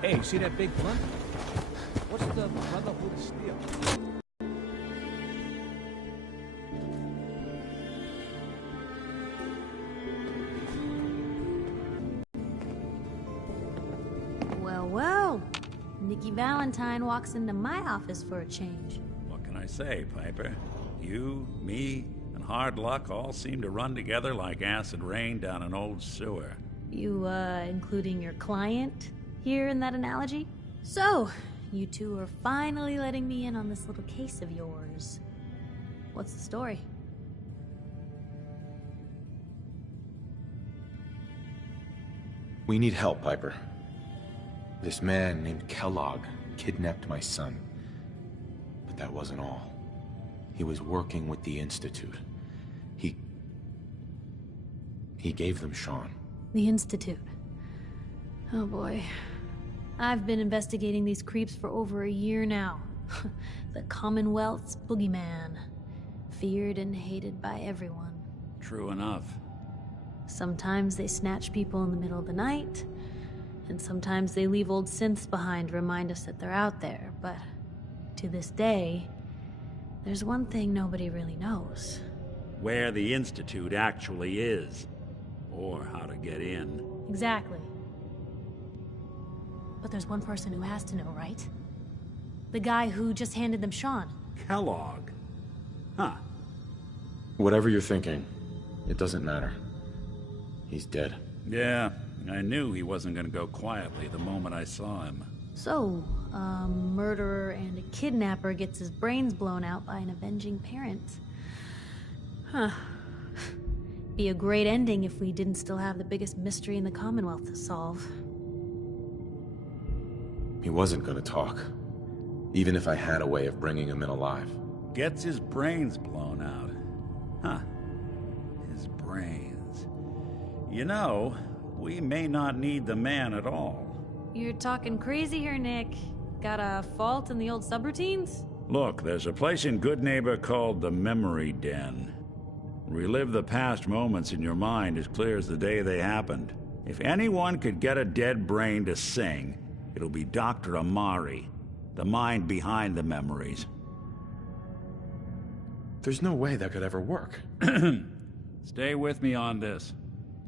Hey, see that big blunt? What's the Brotherhood Steel? Well, well. Nikki Valentine walks into my office for a change. What can I say, Piper? You, me, and hard luck all seem to run together like acid rain down an old sewer. You, including your client here in that analogy? So, you two are finally letting me in on this little case of yours. What's the story? We need help, Piper. This man named Kellogg kidnapped my son. But that wasn't all. He was working with the Institute. He gave them Sean. The Institute. Oh boy. I've been investigating these creeps for over a year now. The Commonwealth's boogeyman. Feared and hated by everyone. True enough. Sometimes they snatch people in the middle of the night, and sometimes they leave old synths behind to remind us that they're out there, but to this day, there's one thing nobody really knows. Where the Institute actually is. Or how to get in. Exactly. But there's one person who has to know, right? The guy who just handed them Sean. Kellogg. Huh. Whatever you're thinking, it doesn't matter. He's dead. Yeah, I knew he wasn't gonna go quietly the moment I saw him. So, a murderer and a kidnapper gets his brains blown out by an avenging parent. Huh. Be a great ending if we didn't still have the biggest mystery in the Commonwealth to solve. He wasn't gonna talk. Even if I had a way of bringing him in alive. Gets his brains blown out. Huh. His brains. You know, we may not need the man at all. You're talking crazy here, Nick. Got a fault in the old subroutines? Look, there's a place in Goodneighbor called the Memory Den. Relive the past moments in your mind as clear as the day they happened. If anyone could get a dead brain to sing, it'll be Dr. Amari, the mind behind the memories. There's no way that could ever work. Stay with me on this.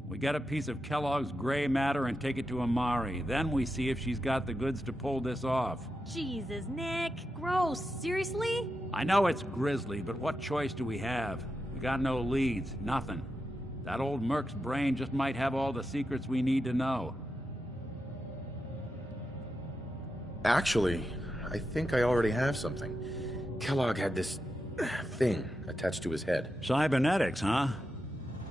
We get a piece of Kellogg's gray matter and take it to Amari. Then we see if she's got the goods to pull this off. Jesus, Nick. Gross. Seriously? I know it's grisly, but what choice do we have? We got no leads, nothing. That old Merc's brain just might have all the secrets we need to know. Actually, I think I already have something. Kellogg had this thing attached to his head. Cybernetics, huh?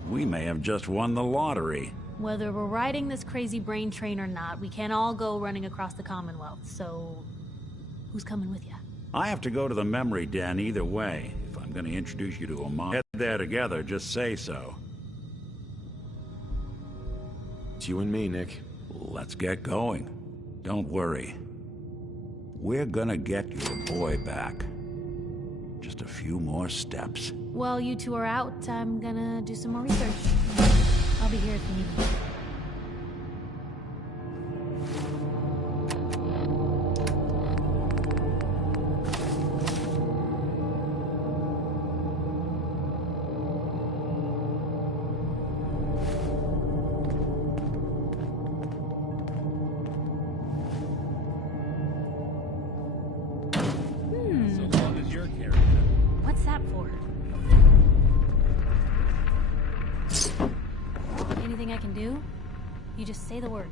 We may have just won the lottery. Whether we're riding this crazy brain train or not, we can't all go running across the Commonwealth, so... who's coming with you? I have to go to the Memory Den either way. If I'm going to introduce you to Amari, head there together, just say so. It's you and me, Nick. Let's get going. Don't worry. We're gonna get your boy back. Just a few more steps. While you two are out, I'm gonna do some more research. I'll be here if you need me. So long as you're carrying it. What's that for? Anything I can do? You just say the word.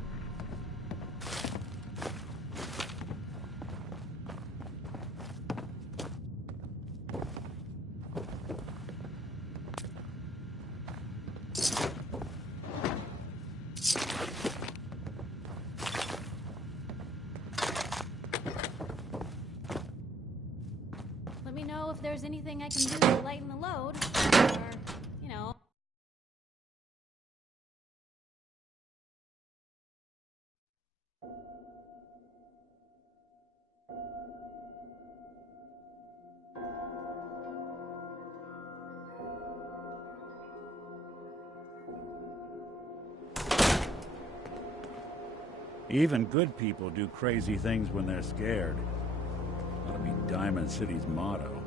Let me know if there's anything I can do to lighten the load, or, you know... Even good people do crazy things when they're scared. That'll be Diamond City's motto.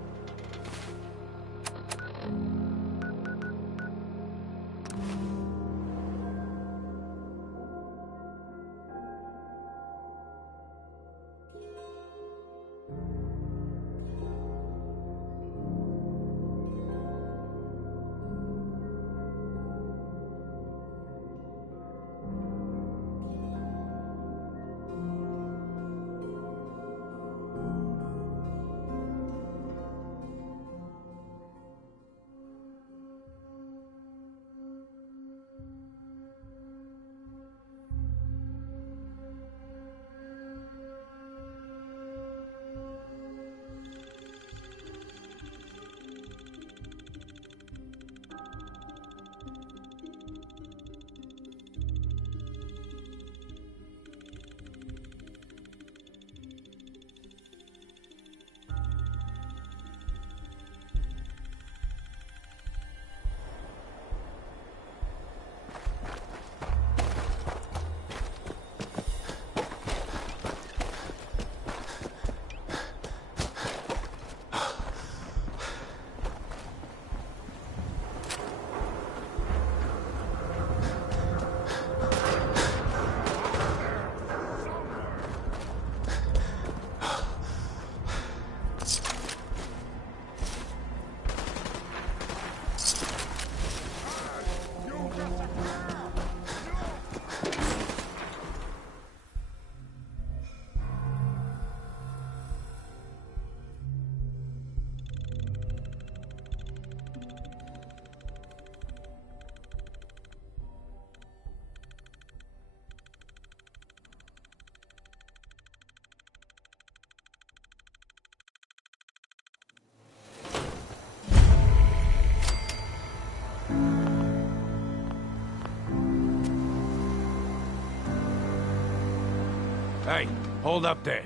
Hey, hold up there.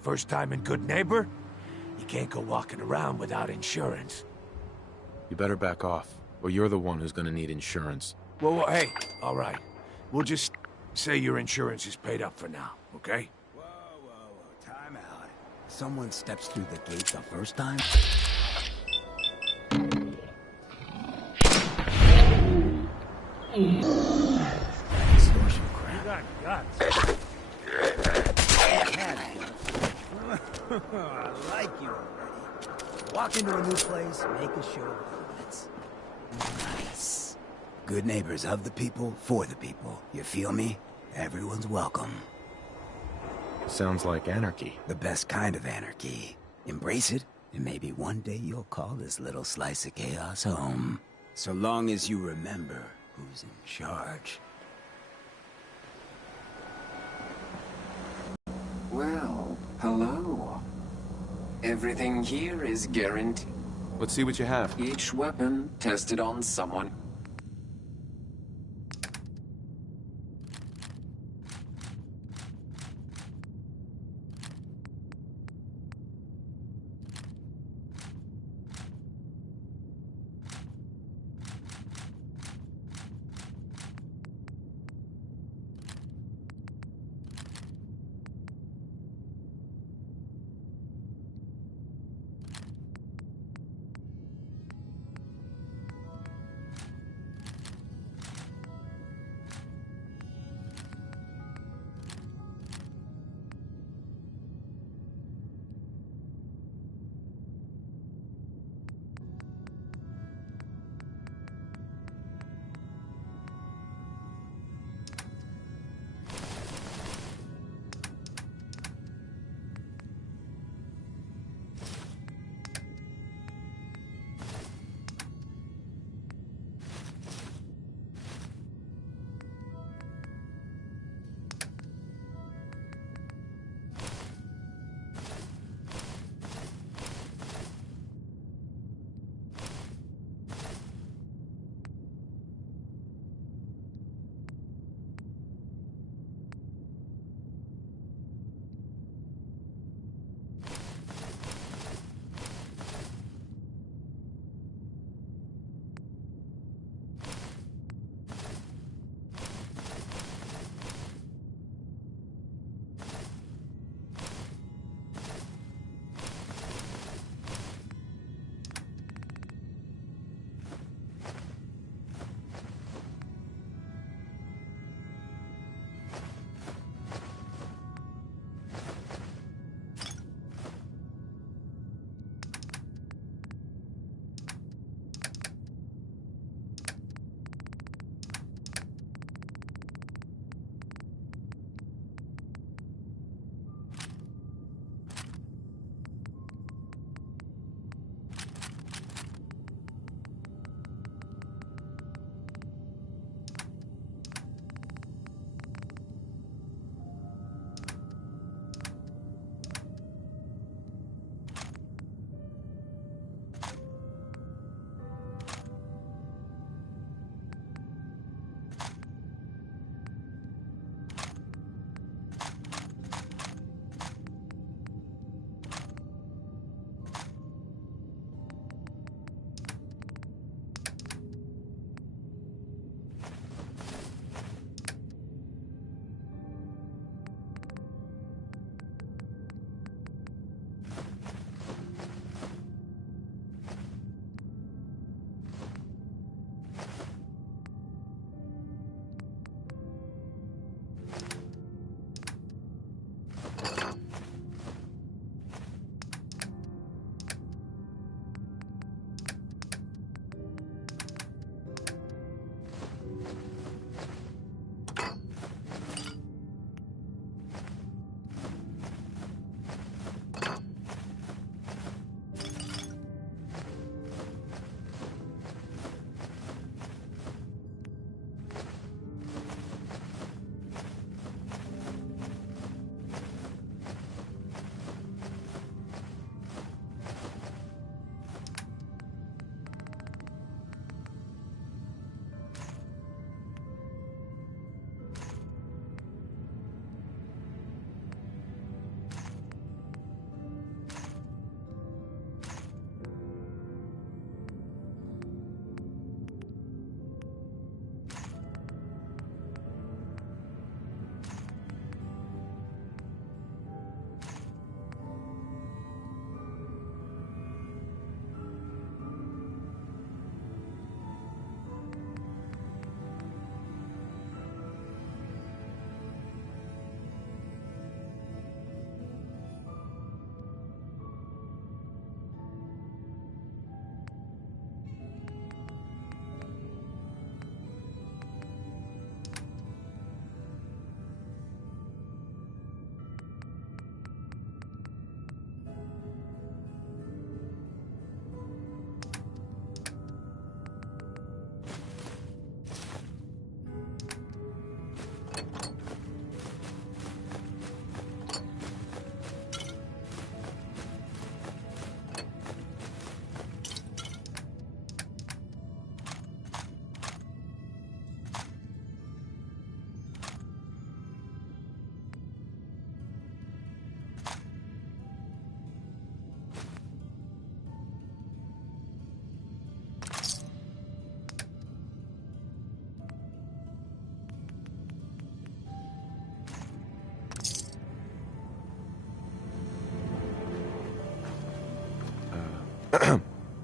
First time in Good Neighbor? You can't go walking around without insurance. You better back off, or you're the one who's gonna need insurance. Well, hey, all right. We'll just say your insurance is paid up for now, okay? Whoa. Time out. Someone steps through the gate the first time? Extortion crap. You got guts. I like you already. Walk into a new place, make a show of it. Nice. Good neighbors of the people, for the people. You feel me? Everyone's welcome. Sounds like anarchy. The best kind of anarchy. Embrace it, and maybe one day you'll call this little slice of chaos home. So long as you remember who's in charge. Well, hello. Everything here is guaranteed. Let's see what you have. Each weapon tested on someone.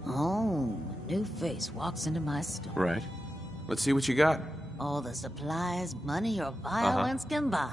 Oh, new face walks into my store. Right. Let's see what you got. All the supplies money or violence can buy.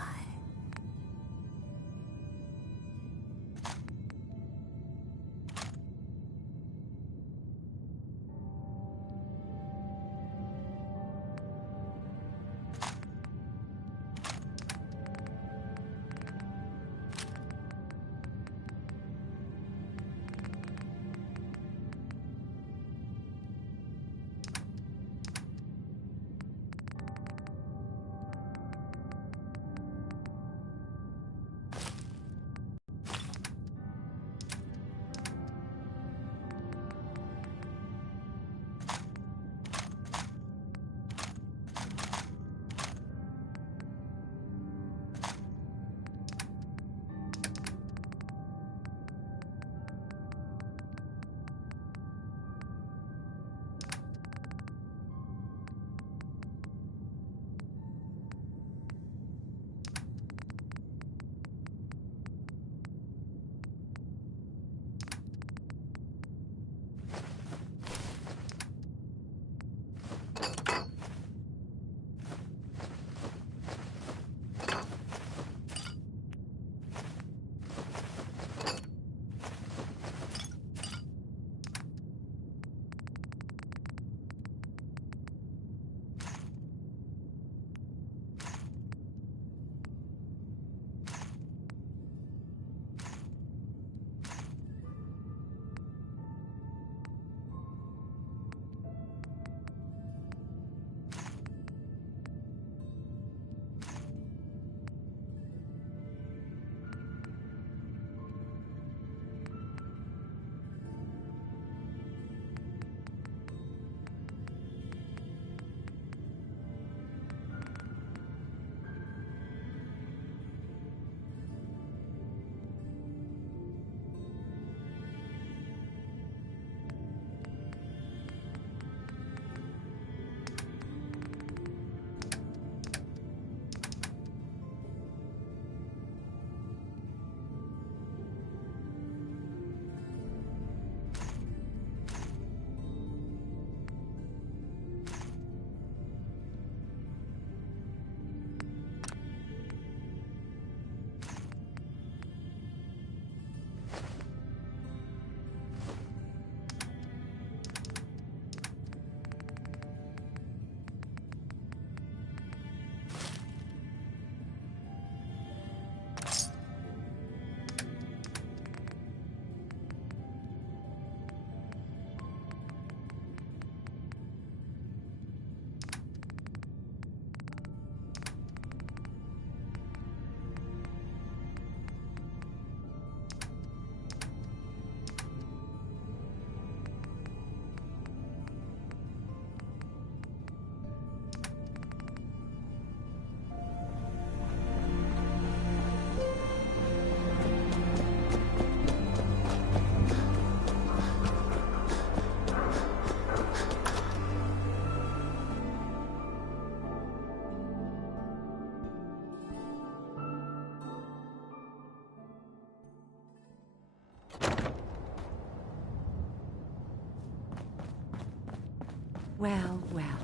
Well, well,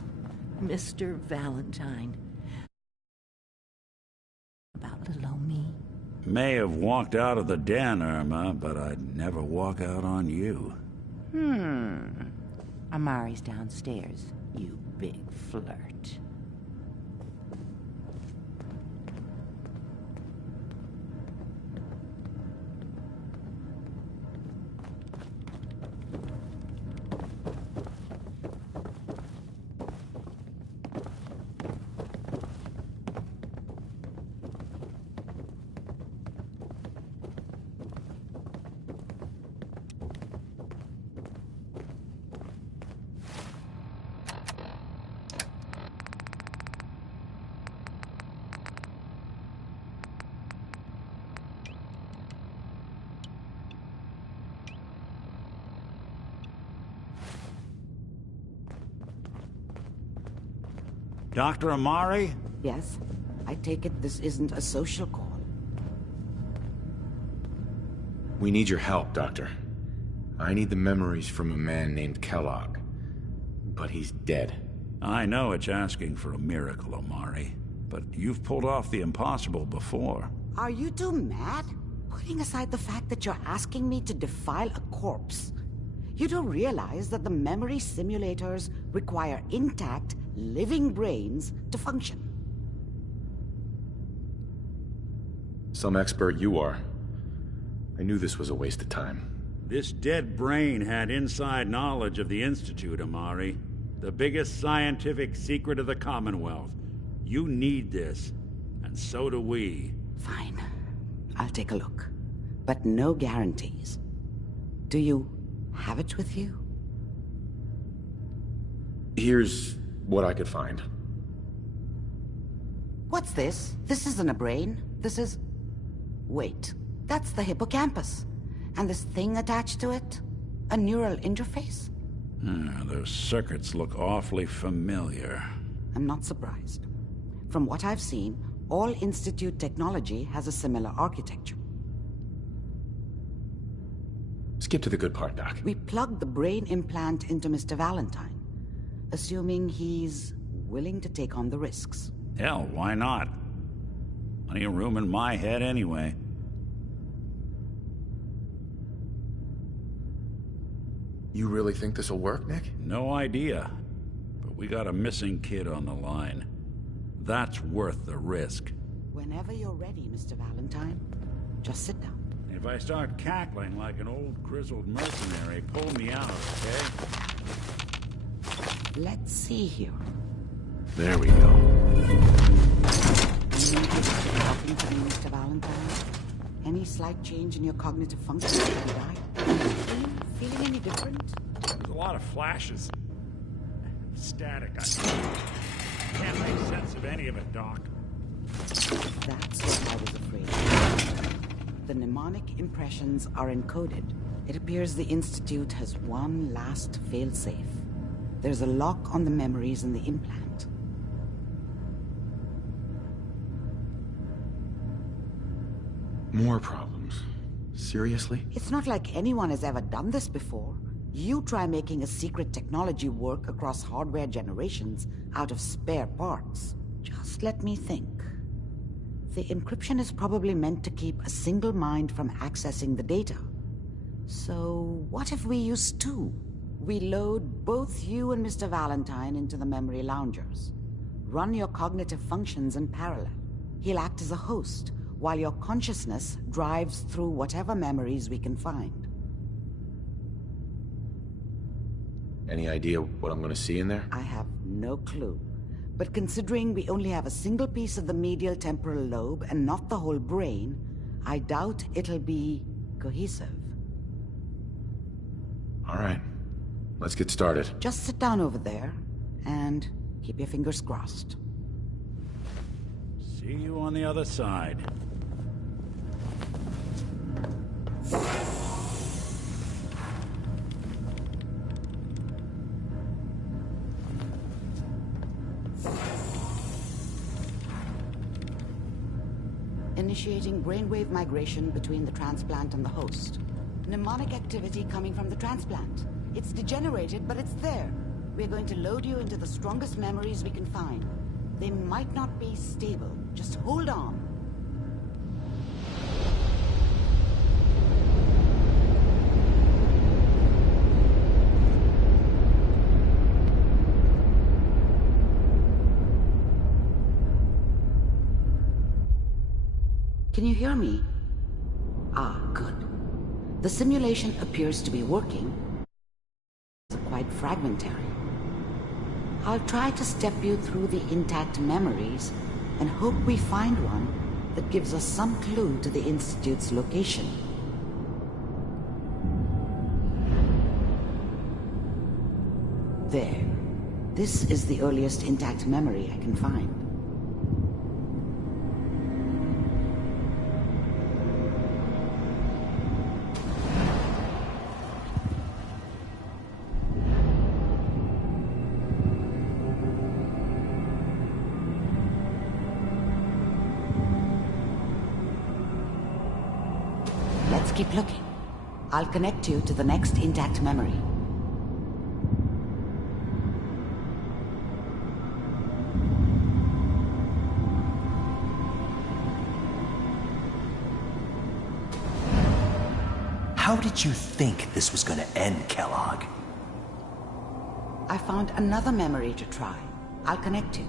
Mr. Valentine. About little old me. May have walked out of the den, Irma, but I'd never walk out on you. Amari's downstairs, you big flirt. Dr. Amari? Yes? I take it this isn't a social call. We need your help, Doctor. I need the memories from a man named Kellogg. But he's dead. I know it's asking for a miracle, Omari. But you've pulled off the impossible before. Are you two mad? Putting aside the fact that you're asking me to defile a corpse, you do realize that the memory simulators require intact, living brains to function. Some expert you are. I knew this was a waste of time. This dead brain had inside knowledge of the Institute, Omari. The biggest scientific secret of the Commonwealth. You need this, and so do we. Fine. I'll take a look. But no guarantees. Do you have it with you? Here's what I could find. What's this? This isn't a brain. This is... Wait. That's the hippocampus. And this thing attached to it? A neural interface? Those circuits look awfully familiar. I'm not surprised. From what I've seen, all Institute technology has a similar architecture. Skip to the good part, Doc. We plugged the brain implant into Mr. Valentine, assuming he's willing to take on the risks. Hell, why not? Plenty of room in my head anyway. You really think this'll work, Nick? No idea. But we got a missing kid on the line. That's worth the risk. Whenever you're ready, Mr. Valentine, just sit down. If I start cackling like an old grizzled mercenary, pull me out, okay? Let's see here. There we go. Talking to me, Mr. Valentine? Any slight change in your cognitive function and die? Feeling any different? There's a lot of flashes. Static. I can't make sense of any of it, Doc. That's what I was afraid of. The mnemonic impressions are encoded. It appears the Institute has one last failsafe. There's a lock on the memories in the implant. More problems. Seriously? It's not like anyone has ever done this before. You try making a secret technology work across hardware generations out of spare parts. Just let me think. The encryption is probably meant to keep a single mind from accessing the data. So what if we use two? We load both you and Mr. Valentine into the memory loungers. Run your cognitive functions in parallel. He'll act as a host, while your consciousness drives through whatever memories we can find. Any idea what I'm gonna see in there? I have no clue. But considering we only have a single piece of the medial temporal lobe and not the whole brain, I doubt it'll be cohesive. All right. Let's get started. Just sit down over there and keep your fingers crossed. See you on the other side. Initiating brainwave migration between the transplant and the host. Mnemonic activity coming from the transplant. It's degenerated, but it's there. We're going to load you into the strongest memories we can find. They might not be stable. Just hold on. Can you hear me? Ah, good. The simulation appears to be working. It's quite fragmentary. I'll try to step you through the intact memories and hope we find one that gives us some clue to the Institute's location. There. This is the earliest intact memory I can find. Keep looking. I'll connect you to the next intact memory. How did you think this was gonna end, Kellogg? I found another memory to try. I'll connect you.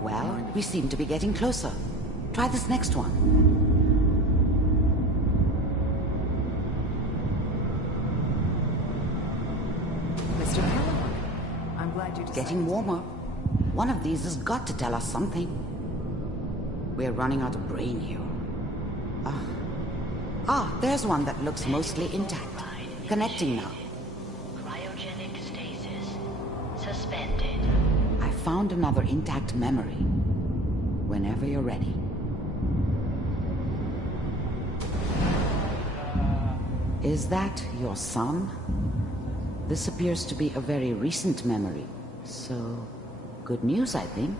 Well, we seem to be getting closer. Try this next one. Mr. Kellogg, I'm glad you decided. Getting warmer. One of these has got to tell us something. We're running out of brain here. There's one that looks mostly intact. Connecting now. Cryogenic stasis. Suspended. I found another intact memory. Whenever you're ready. Is that your son? This appears to be a very recent memory. So, good news, I think.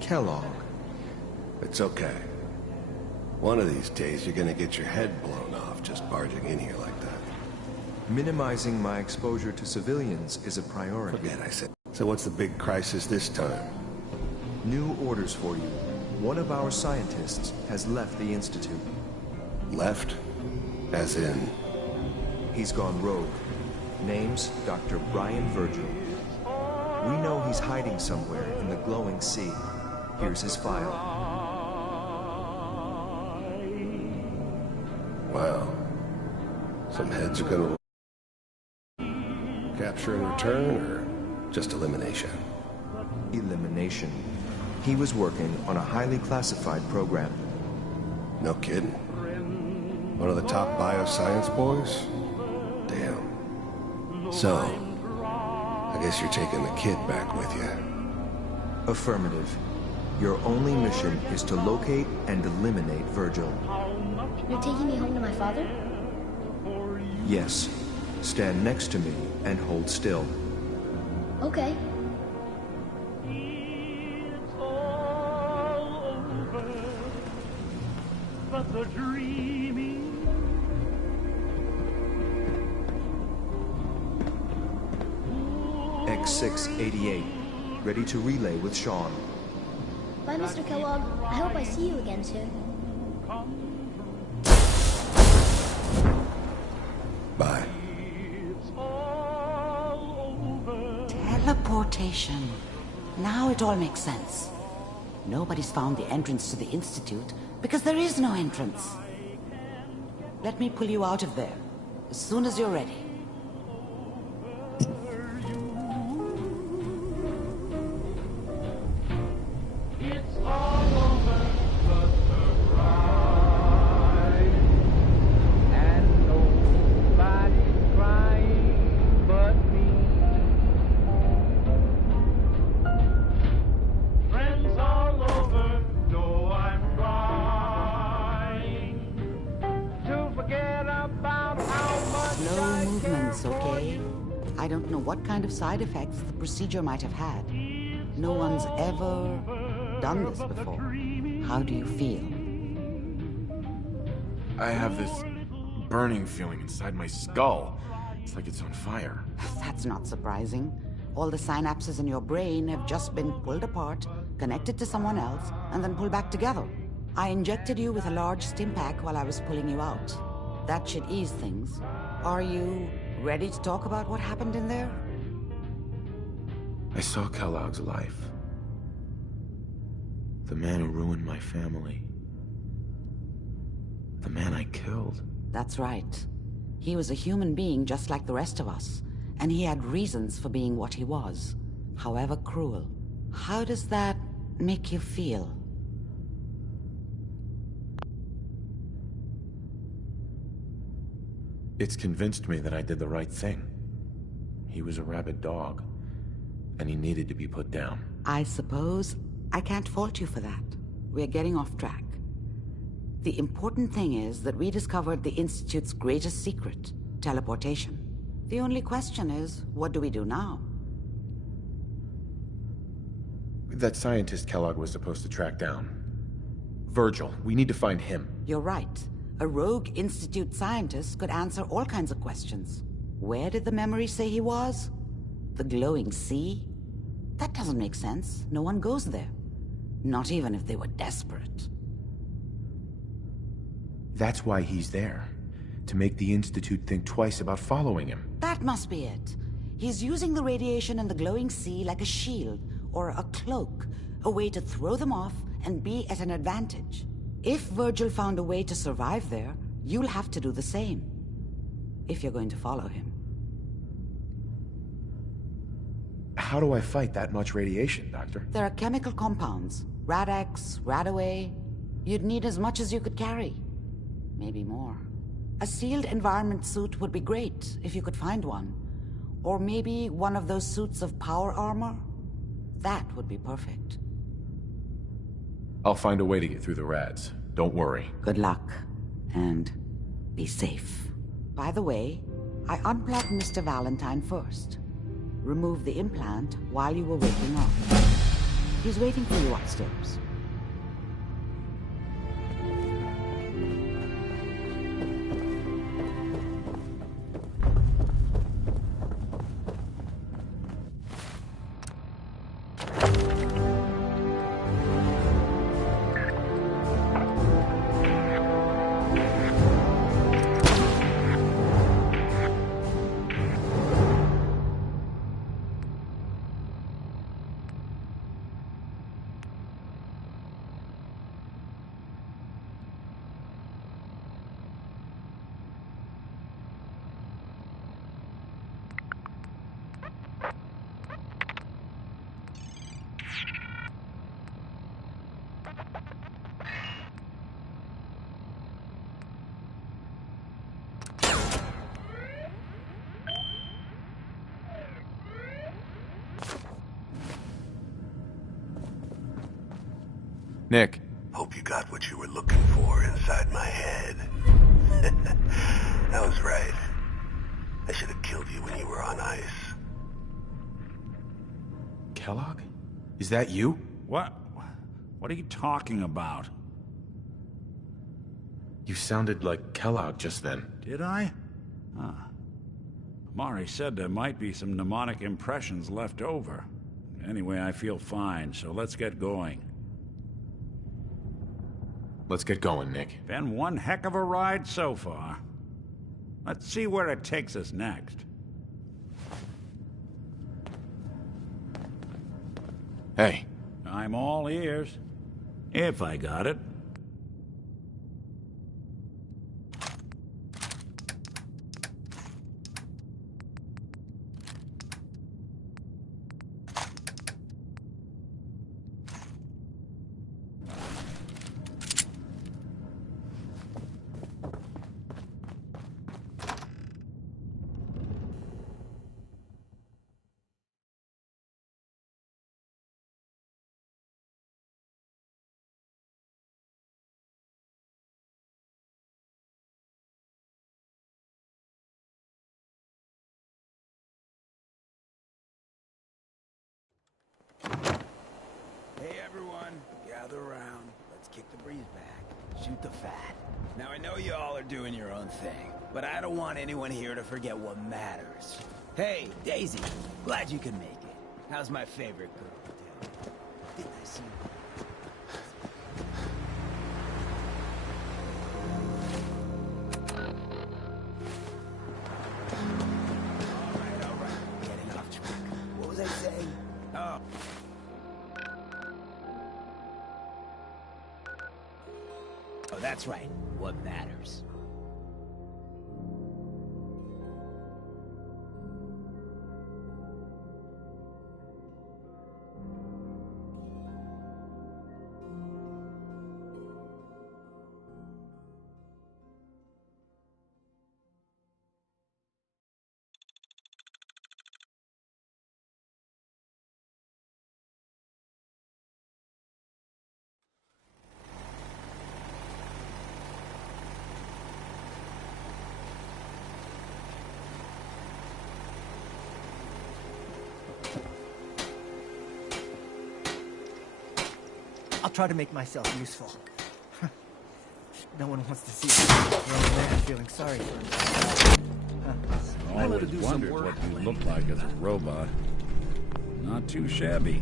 Kellogg. It's okay. One of these days, you're gonna get your head blown off just barging in here like that. Minimizing my exposure to civilians is a priority. Forget I said. So what's the big crisis this time? New orders for you. One of our scientists has left the Institute. Left? As in? He's gone rogue. Name's Dr. Brian Virgil. We know he's hiding somewhere in the glowing sea. Here's his file. Wow. Some heads are gonna... Capture and return, or just elimination? Elimination. He was working on a highly classified program. No kidding. One of the top bioscience boys? Damn. So, I guess you're taking the kid back with you. Affirmative. Your only mission is to locate and eliminate Virgil. You're taking me home to my father? Yes. Stand next to me and hold still. Okay. X688, ready to relay with Sean. Bye, Mr. Kellogg. I hope I see you again soon. Bye. Teleportation. Now it all makes sense. Nobody's found the entrance to the Institute because there is no entrance. Let me pull you out of there as soon as you're ready. I don't know what kind of side effects the procedure might have had. No one's ever done this before. How do you feel? I have this burning feeling inside my skull. It's like it's on fire. That's not surprising. All the synapses in your brain have just been pulled apart, connected to someone else, and then pulled back together. I injected you with a large stim pack while I was pulling you out. That should ease things. Are you ready to talk about what happened in there? I saw Kellogg's life. The man who ruined my family. The man I killed. That's right. He was a human being just like the rest of us, and he had reasons for being what he was, however cruel. How does that make you feel? It's convinced me that I did the right thing. He was a rabid dog, and he needed to be put down. I suppose I can't fault you for that. We're getting off track. The important thing is that we discovered the Institute's greatest secret, teleportation. The only question is, what do we do now? That scientist Kellogg was supposed to track down. Virgil, we need to find him. You're right. A rogue Institute scientist could answer all kinds of questions. Where did the memory say he was? The glowing sea? That doesn't make sense. No one goes there. Not even if they were desperate. That's why he's there. To make the Institute think twice about following him. That must be it. He's using the radiation in the glowing sea like a shield, or a cloak, a way to throw them off and be at an advantage. If Virgil found a way to survive there, you'll have to do the same. If you're going to follow him. How do I fight that much radiation, Doctor? There are chemical compounds. Rad-X, Radaway. You'd need as much as you could carry. Maybe more. A sealed environment suit would be great, if you could find one. Or maybe one of those suits of power armor? That would be perfect. I'll find a way to get through the rads. Don't worry. Good luck. And be safe. By the way, I unplugged Mr. Valentine first. Removed the implant while you were waking up. He's waiting for you upstairs. Nick. Hope you got what you were looking for inside my head. I was right. I should have killed you when you were on ice. Kellogg? Is that you? What? What are you talking about? You sounded like Kellogg just then. Did I? Huh. Mari said there might be some mnemonic impressions left over. Anyway, I feel fine, so let's get going. Let's get going, Nick. Been one heck of a ride so far. Let's see where it takes us next. Hey. I'm all ears. If I got it. Hey everyone, gather around. Let's kick the breeze back. Shoot the fat. Now I know you all are doing your own thing, but I don't want anyone here to forget what matters. Hey, Daisy, glad you could make it. How's my favorite girl? Didn't I see you? All right. Getting off track. What was I saying? Oh. Oh, that's right. What matters. I'll try to make myself useful. No one wants to see a grown man feeling sorry for himself. I always wondered what you looked like as a robot. Not too shabby.